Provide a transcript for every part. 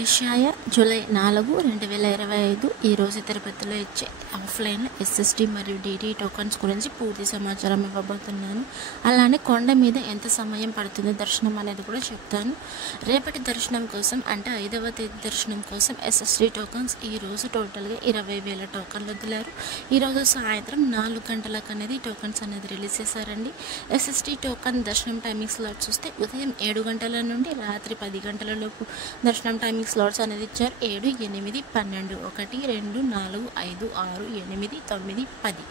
వెంకటేశాయ July 4, 2025 ఈరోజు తిరుపతిలో ఇచ్చే ఆఫ్లైన్ ఎస్ఎస్డి మరియు డిడి టోకన్స్ గురించి పూర్తి సమాచారం ఇవ్వబోతున్నాను. అలానే కొండ మీద ఎంత సమయం పడుతుంది దర్శనం అనేది కూడా చెప్తాను. రేపటి దర్శనం కోసం అంటే 5వ తేదీ దర్శనం కోసం ఎస్ఎస్డి టోకన్స్ ఈరోజు టోటల్గా 20,000 టోకన్లు వదిలారు. ఈరోజు సాయంత్రం 4 గంటలకు అనేది టోకన్స్ అనేది రిలీజ్ చేశారండి. ఎస్ఎస్డి టోకన్ దర్శనం టైమింగ్ స్లాట్స్ చూస్తే ఉదయం 7 గంటల నుండి రాత్రి 10 గంటల లోపు దర్శనం టైమింగ్ స్లాట్స్ అనేది ఇచ్చారు. 7, 8, 12, 1, 2, 4, 5, 6, 8, 9, 10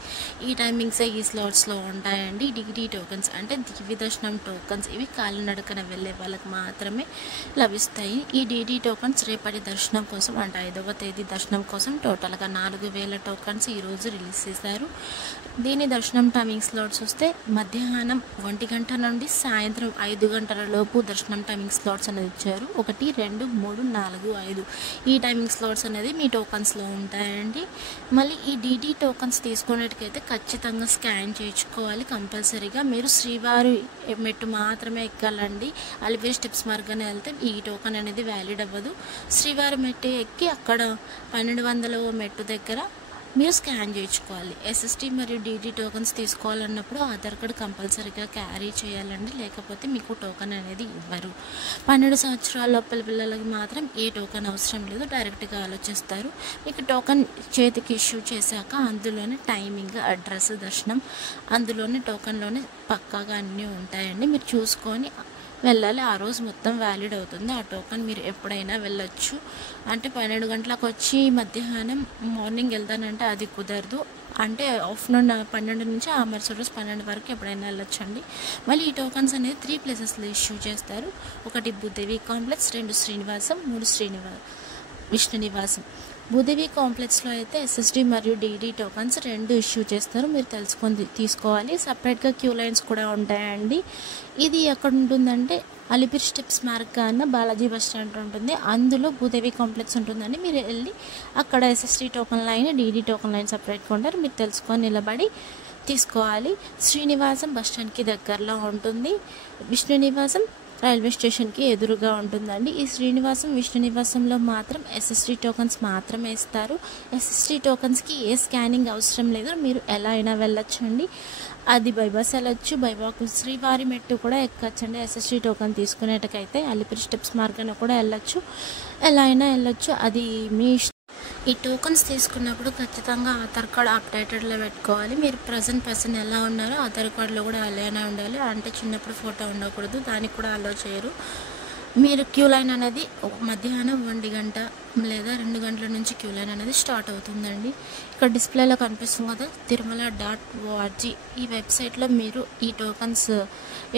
ఈ టైమింగ్స్ ఈ స్లాట్స్లో ఉంటాయండి. డిడి టోకన్స్ అంటే దివ్య దర్శనం టోకన్స్, ఇవి కాలినడకన వెళ్ళే వాళ్ళకి మాత్రమే లభిస్తాయి. ఈ డిడి టోకన్స్ రేపటి దర్శనం కోసం అంటే 5వ తేదీ దర్శనం కోసం టోటల్గా 4,000 టోకన్స్ ఈరోజు రిలీజ్ చేశారు. దీని దర్శనం టైమింగ్ స్లాట్స్ వస్తే మధ్యాహ్నం 1 గంట నుండి సాయంత్రం 5 గంటల లోపు దర్శనం టైమింగ్ స్లాట్స్ అనేది ఇచ్చారు. 1, 2, 3, 4, 5 ఈ టైమింగ్ స్లాట్స్ అనేది మీ టోకన్స్లో ఉంటాయండి. మళ్ళీ ఈ డిడి టోకన్స్ తీసుకునేటికైతే ఖచ్చితంగా స్కాన్ చేయించుకోవాలి. కంపల్సరీగా మీరు శ్రీవారి మెట్టు మాత్రమే ఎక్కాలండి. అలిపిరి స్టెప్స్ మార్గానే వెళ్తే ఈ టోకన్ అనేది వ్యాలిడ్ అవ్వదు. శ్రీవారి మెట్టు ఎక్కి అక్కడ 1200వ మెట్టు దగ్గర మీరు స్కాన్ చేయించుకోవాలి. ఎస్ఎస్డి మరియు డిడి టోకన్స్ తీసుకోవాలన్నప్పుడు ఆధార్ కార్డు కంపల్సరీగా క్యారీ చేయాలండి, లేకపోతే మీకు టోకన్ అనేది ఇవ్వరు. 12 సంవత్సరాల లోపల పిల్లలకి మాత్రం ఏ టోకన్ అవసరం లేదు, డైరెక్ట్గా ఆలోచిస్తారు. మీకు టోకన్ చేతికి ఇష్యూ చేశాక అందులోనే టైమింగ్, అడ్రస్, దర్శనం అందులోనే టోకన్లోనే పక్కాగా అన్నీ ఉంటాయండి. మీరు చూసుకొని వెళ్ళాలి. ఆ రోజు మొత్తం వ్యాలిడ్ అవుతుంది ఆ టోకన్. మీరు ఎప్పుడైనా వెళ్ళొచ్చు. అంటే 12 గంటలకు వచ్చి మధ్యాహ్నం మార్నింగ్ వెళ్తానంటే అది కుదరదు. అంటే ఆఫ్టర్నూన్ 12 నుంచి ఆ మరుసటి రోజు 12 వరకు ఎప్పుడైనా వెళ్ళొచ్చండి. మళ్ళీ ఈ టోకన్స్ అనేది 3 ప్లేసెస్లో ఇష్యూ చేస్తారు. 1 భూదేవి కాంప్లెక్స్, 2 శ్రీనివాసం, 3 విష్ణు నివాసం. భూదేవి కాంప్లెక్స్లో అయితే ఎస్ఎస్డి మరియు డిడి టోకన్స్ 2 ఇష్యూ చేస్తారు. మీరు తెలుసుకొని తీసుకోవాలి. సపరేట్గా క్యూ లైన్స్ కూడా ఉంటాయండి. ఇది ఎక్కడ ఉంటుందంటే అలిపిరి స్టెప్స్ మార్గాన బాలాజీ బస్ స్టాండ్ ఉంటుంది. అందులో భూదేవి కాంప్లెక్స్ ఉంటుందండి. మీరు వెళ్ళి అక్కడ SSD token line, DD token line సపరేట్గా ఉంటారు. మీరు తెలుసుకొని నిలబడి తీసుకోవాలి. శ్రీనివాసం బస్ స్టాండ్కి దగ్గరలో ఉంటుంది. విష్ణు నివాసం రైల్వే స్టేషన్కి ఎదురుగా ఉంటుందండి. ఈ శ్రీనివాసం, విష్ణు నివాసంలో మాత్రం ఎస్ఎస్డి టోకన్స్ మాత్రమే ఇస్తారు. ఎస్ఎస్డి టోకన్స్కి ఏ స్కానింగ్ అవసరం లేదు. మీరు ఎలా అయినా వెళ్ళొచ్చండి. అది బై బస్ వెళ్ళొచ్చు, బై వాక్ శ్రీవారి మెట్టు కూడా ఎక్కచ్చండి. ఎస్ఎస్డి టోకన్ తీసుకునేటకైతే అలిపిరి స్టెప్స్ మార్గాన కూడా వెళ్ళొచ్చు, ఎలా అయినా వెళ్ళొచ్చు. అది మీ ఈ టోకన్స్ తీసుకున్నప్పుడు ఖచ్చితంగా ఆధార్ కార్డు అప్డేటెడ్లో పెట్టుకోవాలి. మీరు ప్రజెంట్ పర్సన్ ఎలా ఉన్నారో ఆధార్ కార్డులో కూడా అలానే ఉండాలి. అంటే చిన్నప్పుడు ఫోటో ఉండకూడదు, దానికి కూడా అలో చేయరు. మీరు క్యూ లైన్ అనేది మధ్యాహ్నం 1 గంట లేదా 2 గంటల నుంచి క్యూ లైన్ అనేది స్టార్ట్ అవుతుందండి. ఇక్కడ డిస్ప్లేలో కనిపిస్తుంది కదా tirumala.org, ఈ వెబ్సైట్లో మీరు ఈ టోకన్స్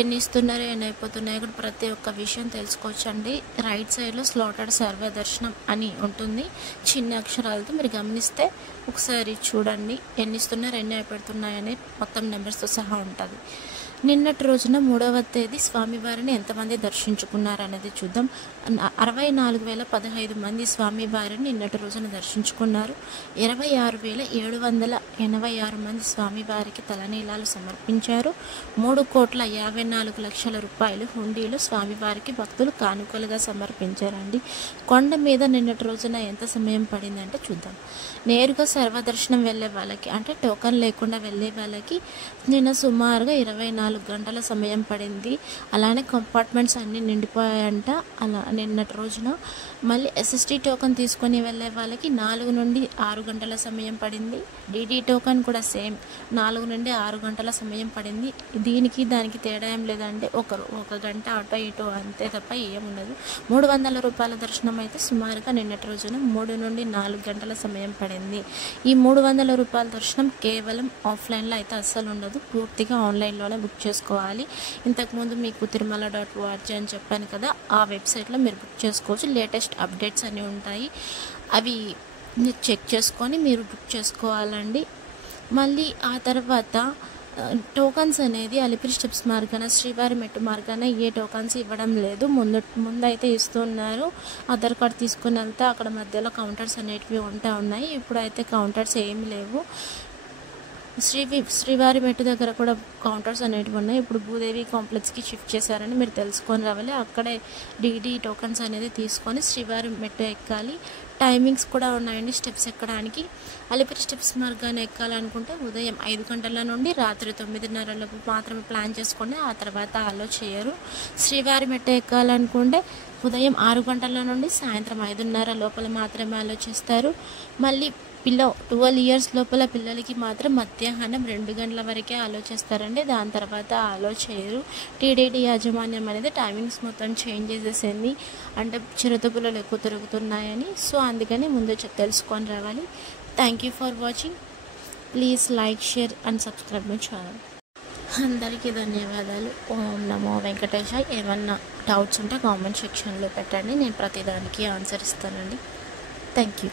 ఎన్ని ఇస్తున్నారో ఎన్ని అయిపోతున్నాయో ఇక్కడ ప్రతి ఒక్క విషయం తెలుసుకోవచ్చండి. రైట్ సైడ్లో స్లాటెడ్ సర్వే దర్శనం అని ఉంటుంది చిన్న అక్షరాలతో. మీరు గమనిస్తే ఒకసారి చూడండి ఎన్ని ఇస్తున్నారు, ఎన్ని అయిపోతున్నాయని మొత్తం నెంబర్స్తో సహా ఉంటుంది. నిన్నటి రోజున 3వ తేదీ స్వామివారిని ఎంతమంది దర్శించుకున్నారు అనేది చూద్దాం. 64,015 మంది స్వామివారిని నిన్నటి రోజున దర్శించుకున్నారు. 26,786 మంది స్వామివారికి తలనీలాలు సమర్పించారు. 3,54,00,000 రూపాయలు హుండీలు స్వామివారికి భక్తులు కానుకలుగా సమర్పించారండి. కొండ మీద నిన్నటి రోజున ఎంత సమయం పడిందంటే చూద్దాం. నేరుగా సర్వదర్శనం వెళ్ళే వాళ్ళకి అంటే టోకన్ లేకుండా వెళ్ళే వాళ్ళకి నిన్న సుమారుగా 24 గంటల సమయం పడింది. అలానే కంపార్ట్మెంట్స్ అన్నీ నిండిపోయాయంట అలా నిన్నటి రోజున. మళ్ళీ ఎస్ఎస్డి టోకన్ తీసుకొని వెళ్ళే వాళ్ళకి 4 నుండి 6 గంటల సమయం పడింది. డిడి టోకన్ కూడా సేమ్ 4 నుండి 6 గంటల సమయం పడింది. దీనికి దానికి తేడా ఏం లేదంటే ఒక గంట అటో ఇటో అంతే తప్ప ఏముండదు. 300 రూపాయల దర్శనం అయితే సుమారుగా నిన్నటి రోజున 3 నుండి 4 గంటల సమయం పడింది. ఈ 300 రూపాయల దర్శనం కేవలం ఆఫ్లైన్లో అయితే అస్సలు ఉండదు, పూర్తిగా ఆన్లైన్లోనే బుక్ చేసుకోవాలి. ఇంతకుముందు మీకు tirumala.org అని చెప్పాను కదా, ఆ వెబ్సైట్లో మీరు బుక్ చేసుకోవచ్చు. లేటెస్ట్ అప్డేట్స్ అన్నీ ఉంటాయి, అవి మీరు చెక్ చేసుకొని మీరు బుక్ చేసుకోవాలండి. మళ్ళీ ఆ తర్వాత టోకన్స్ అనేది అలిపిరి స్టెప్స్ మార్గాన, శ్రీవారి మెట్టు మార్గాన ఏ టోకన్స్ ఇవ్వడం లేదు. ముందైతే ఇస్తున్నారు. ఆధార్ కార్డు తీసుకుని వెళ్తే అక్కడ మధ్యలో కౌంటర్స్ అనేటివి ఉన్నాయి. ఇప్పుడైతే కౌంటర్స్ ఏమి లేవు. శ్రీవారి మెట్టు దగ్గర కూడా కౌంటర్స్ అనేటివి ఉన్నాయి. ఇప్పుడు భూదేవి కాంప్లెక్స్కి షిఫ్ట్ చేశారని మీరు తెలుసుకొని రావాలి. అక్కడే డీడీ టోకన్స్ అనేది తీసుకొని శ్రీవారి మెట్టు ఎక్కాలి. టైమింగ్స్ కూడా ఉన్నాయండి స్టెప్స్ ఎక్కడానికి. అలిపిరి స్టెప్స్ మార్గాన్ని ఎక్కాలనుకుంటే ఉదయం 5 గంటల నుండి రాత్రి 9:30 మాత్రమే ప్లాన్ చేసుకోండి. ఆ తర్వాత అలో చేయరు. శ్రీవారి మెట్టు ఎక్కాలనుకుంటే ఉదయం 6 గంటల నుండి సాయంత్రం 5:30 లోపల మాత్రమే అలో చేస్తారు. మళ్ళీ 12 ఇయర్స్ లోపల పిల్లలకి మాత్రం మధ్యాహ్నం 2 గంటల వరకే అలో చేస్తారండి. దాని తర్వాత అలో చేయరు. టీటీడీ యాజమాన్యం అనేది టైమింగ్స్ మొత్తం చేంజ్ చేసేసింది. అంటే చిరుతపుల్లలు ఎక్కువ తిరుగుతున్నాయని. సో అందుకని ముందు తెలుసుకొని రావాలి. Thank you for watching. Please like, share and subscribe my channel. అందరికీ ధన్యవాదాలు. ఓం నమో వెంకటేశాయ. ఏమన్నా డౌట్స్ ఉంటే కామెంట్ సెక్షన్లో పెట్టండి. నేను ప్రతిదానికి ఆన్సర్ ఇస్తానండి. Thank you.